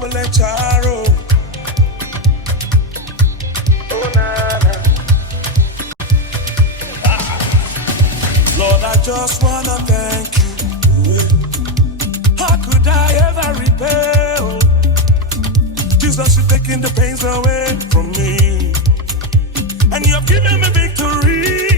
trouble and sorrow. Oh, na, na. Lord, I just wanna thank you. How could I ever repay? Oh, Jesus, you're taking the pains away from me, and you've given me victory.